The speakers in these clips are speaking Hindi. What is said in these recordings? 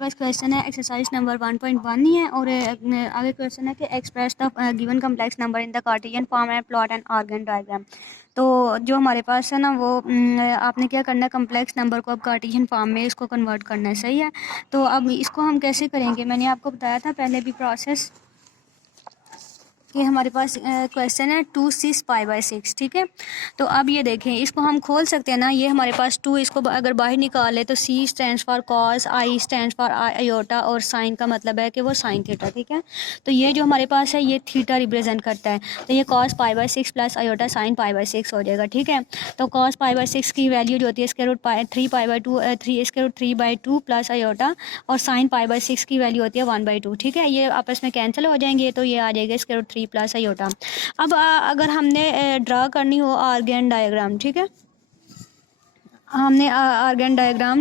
बस क्वेश्चन है एक्सरसाइज नंबर 1.1 ही है और आगे क्वेश्चन है कि express the given complex number in the Cartesian form and plot and Argand diagram. तो जो हमारे पास है ना वो आपने क्या करना है, कम्प्लेक्स नंबर को अब कार्टेशियन फॉर्म में इसको कन्वर्ट करना है। सही है, तो अब इसको हम कैसे करेंगे, मैंने आपको बताया था पहले भी प्रोसेस कि हमारे पास क्वेश्चन है 2 पाई/6। ठीक है, तो अब ये देखें, इसको हम खोल सकते हैं ना, ये हमारे पास 2, इसको अगर बाहर निकाले तो C stands for cos, I stands for iota और साइन का मतलब है कि वो साइन थीटा। ठीक है, तो ये जो हमारे पास है ये थीटा रिप्रेजेंट करता है, तो ये कॉस पाई/6 प्लस आयोटा साइन पाई/6 हो जाएगा। ठीक है, तो कॉस पाई/6 की वैल्यू जो होती है स्क्वायर रूट 3 प्लस आयोटा और साइन पाई/6 की वैल्यू होती है 1/2। ठीक है, ये आपस में कैंसिल हो जाएंगे, तो ये आ जाएगा स्क्वायर रूट 3 प्लस आयोटा। अब अगर हमने ड्रा करनी हो आर्गन डायग्राम, ठीक है, हमने आर्गन डायग्राम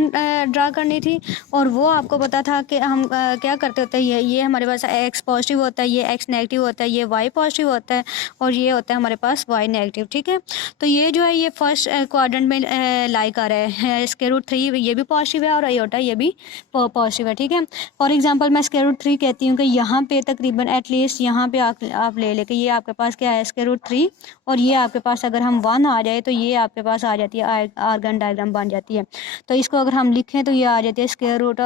ड्रा करनी थी और वो आपको पता था कि हम क्या करते होते हैं, ये हमारे पास x पॉजिटिव होता है, ये x नेगेटिव होता है, ये y पॉजिटिव होता है और ये होता है हमारे पास y नेगेटिव। ठीक है, तो ये जो है ये फर्स्ट क्वाड्रेंट में लाई कर रहा है, स्क्वायर रूट 3 ये भी पॉजिटिव है और आयोटा ये भी पॉजिटिव है। ठीक है, फॉर एग्जांपल मैं स्क्वायर रूट 3 कहती हूँ कि यहाँ पे तकरीबन एटलीस्ट यहाँ पे आप ले लेके ये आपके पास क्या है स्क्वायर रूट 3 और ये आपके पास अगर हम 1 आ जाए तो ये आपके पास आ जाती है आर्गन डायग्राम बन जाती है। तो इसको अगर हम लिखें तो ये आ जाती है स्क्वायर रूट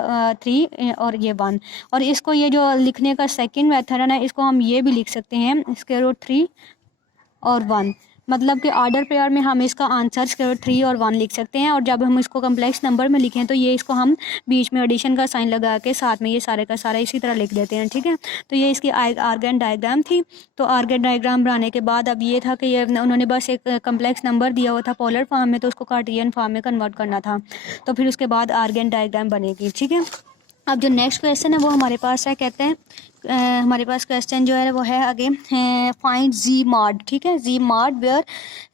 3 और ये 1, और इसको ये जो लिखने का सेकंड मेथड है ना, इसको हम ये भी लिख सकते हैं स्क्वायर रूट 3 और 1, मतलब कि ऑर्डर पेयर में हम इसका आंसर स्क्वायर रूट 3 और 1 लिख सकते हैं, और जब हम इसको कम्प्लेक्स नंबर में लिखें तो ये इसको हम बीच में एडिशन का साइन लगा के साथ में ये सारे का सारा इसी तरह लिख देते हैं। ठीक है, तो ये इसकी आर्गन डायग्राम थी। तो आर्गन डायग्राम बनाने के बाद अब ये था कि ये उन्होंने बस एक कम्प्लेक्स नंबर दिया हुआ था पोलर फॉर्म में, तो उसको कार्टेशियन फॉर्म में कन्वर्ट करना था, तो फिर उसके बाद आर्गन डायग्राम बनेगी। ठीक है, अब जो नेक्स्ट क्वेश्चन है वो हमारे पास है, कहते हैं हमारे पास क्वेश्चन जो है वो है आगे फाइंड जी मॉड। ठीक है, जी मॉड वेयर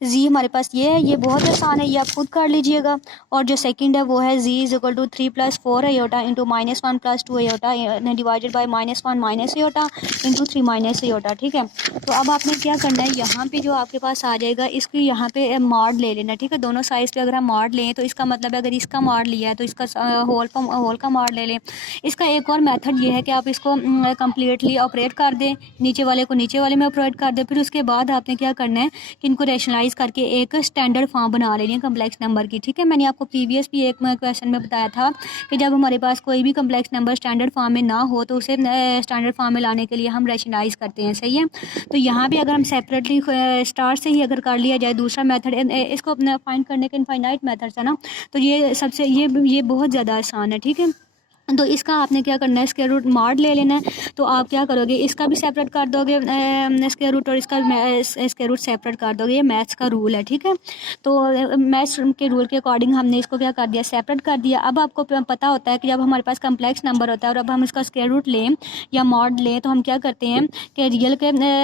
जी हमारे पास ये है, ये बहुत आसान है, ये आप खुद कर लीजिएगा। और जो सेकंड है वो है G is equal to 3 + 4 iota into -1 + 2 iota divided by -1 - iota into 3 - iota. ठीक है, तो अब आपने क्या करना है, यहाँ पे जो आपके पास आ जाएगा इसकी यहाँ पे मॉड ले लेना। ठीक है, दोनों साइड पे अगर हम मॉड लें तो इसका मतलब है अगर इसका मॉड लिया है तो इसका होल का मॉड ले लें। इसका एक और मेथड ये है कि आप इसको कम्प्लीटली ऑपरेट कर दें, नीचे वाले को नीचे वाले में ऑपरेट कर दें, फिर उसके बाद आपने क्या करना है कि इनको रैशनलाइज करके एक स्टैंडर्ड फॉर्म बना लेनी है कम्प्लेक्स नंबर की। ठीक है, मैंने आपको प्रीवियस भी एक क्वेश्चन में बताया था कि जब हमारे पास कोई भी कम्प्लेक्स नंबर स्टैंडर्ड फॉर्म में ना हो तो उसे स्टैंडर्ड फॉर्म में लाने के लिए हम रैशनलाइज करते हैं। सही है, तो यहाँ भी अगर हम सेपरेटली स्टार्ट से ही अगर कर लिया जाए दूसरा मेथड, इसको अपना फाइंड करने के इनफाइनाइट मेथड्स है ना, तो ये सबसे ये बहुत ज़्यादा आसान है। ठीक है, तो इसका आपने क्या करना है, स्क्वायर रूट मॉड ले लेना है। तो आप क्या करोगे, इसका भी सेपरेट कर दोगे स्क्वायर रूट और इसका स्क्वायर रूट सेपरेट कर दोगे, ये मैथ्स का रूल है। ठीक है, तो मैथ्स के रूल के अकॉर्डिंग हमने इसको क्या कर दिया, सेपरेट कर दिया। अब आपको पता होता है कि जब हमारे पास कम्प्लेक्स नंबर होता है और अब हम इसका स्क्वायर रूट लें या मॉड लें तो हम क्या करते हैं कि रियल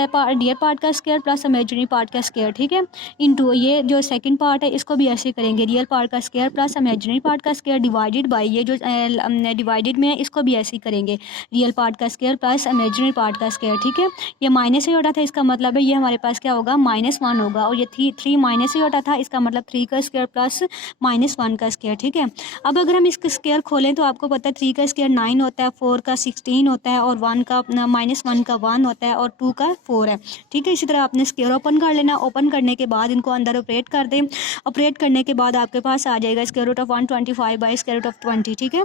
पार्ट का स्क्वायर प्लस इमेजिनरी पार्ट का स्क्वायर। ठीक है, इंटू ये जो सेकेंड पार्ट है इसको भी ऐसे करेंगे, रियल पार्ट का स्क्वायर प्लस इमेजिनरी पार्ट का स्क्वायर डिवाइडेड बाई ये जो डिवाइडेड में है इसको भी ऐसे ही करेंगे, रियल पार्ट का स्क्वायर प्लस इमेजिनरी पार्ट का स्क्वायर। ठीक है, ये माइनस आयोटा था, इसका मतलब है ये हमारे पास क्या होगा -1 होगा, और ये 3 माइनस आयोटा था, इसका मतलब 3 का स्क्वायर प्लस -1 का स्क्वायर। ठीक है, अब अगर हम इसका स्क्वायर खोलें तो आपको पता है 3 का स्क्वायर 9 होता है, 4 का 16 होता है और -1 का 1 होता है और 2 का 4 है। ठीक है, इसी तरह आपने स्क्वायर ओपन कर लेना, ओपन करने के बाद इनको अंदर ऑपरेट कर दें, ऑपरेट करने के बाद आपके पास आ जाएगा square root of 125 by square root of 20। ठीक है,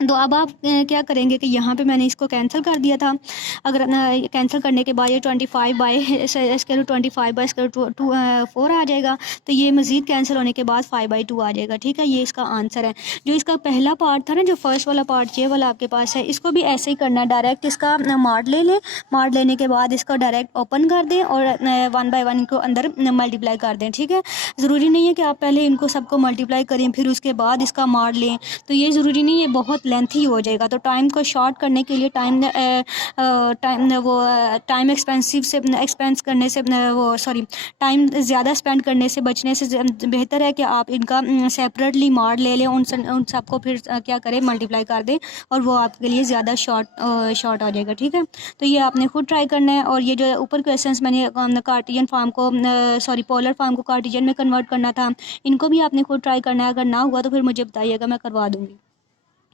तो अब आप क्या करेंगे कि यहाँ पे मैंने इसको कैंसिल कर दिया था, अगर कैंसिल करने के बाद ये 25 by square root 25 by square root 4 आ जाएगा, तो ये मज़ीद कैंसिल होने के बाद 5/2 आ जाएगा। ठीक है, ये इसका आंसर है। जो इसका पहला पार्ट था ना, जो फर्स्ट वाला पार्ट ये वाला आपके पास है, इसको भी ऐसे ही करना है, डायरेक्ट इसका मॉड ले लें, मॉड लेने के बाद इसको डायरेक्ट ओपन कर दें और 1 बाई 1 इनको अंदर मल्टीप्लाई कर दें। ठीक है, ज़रूरी नहीं है कि आप पहले इनको सबको मल्टीप्लाई करें फिर उसके बाद इसका मॉड लें, तो ये ज़रूरी नहीं है, बहुत लेंथी हो जाएगा। तो टाइम को शॉर्ट करने के लिए टाइम एक्सपेंस करने से टाइम ज़्यादा स्पेंड करने से बचने से बेहतर है कि आप इनका सेपरेटली मॉड ले लें, उन सबको फिर क्या करें मल्टीप्लाई कर दें और वो आपके लिए ज़्यादा शॉर्ट आ जाएगा। ठीक है, तो ये आपने खुद ट्राई करना है। और ये जो ऊपर क्वेश्चंस मैंने कार्टेशियन फॉर्म को पोलर फॉर्म को कार्टेशियन में कन्वर्ट करना था, इनको भी आपने खुद ट्राई करना है। अगर ना हुआ तो फिर मुझे बताइएगा, मैं करवा दूँगी।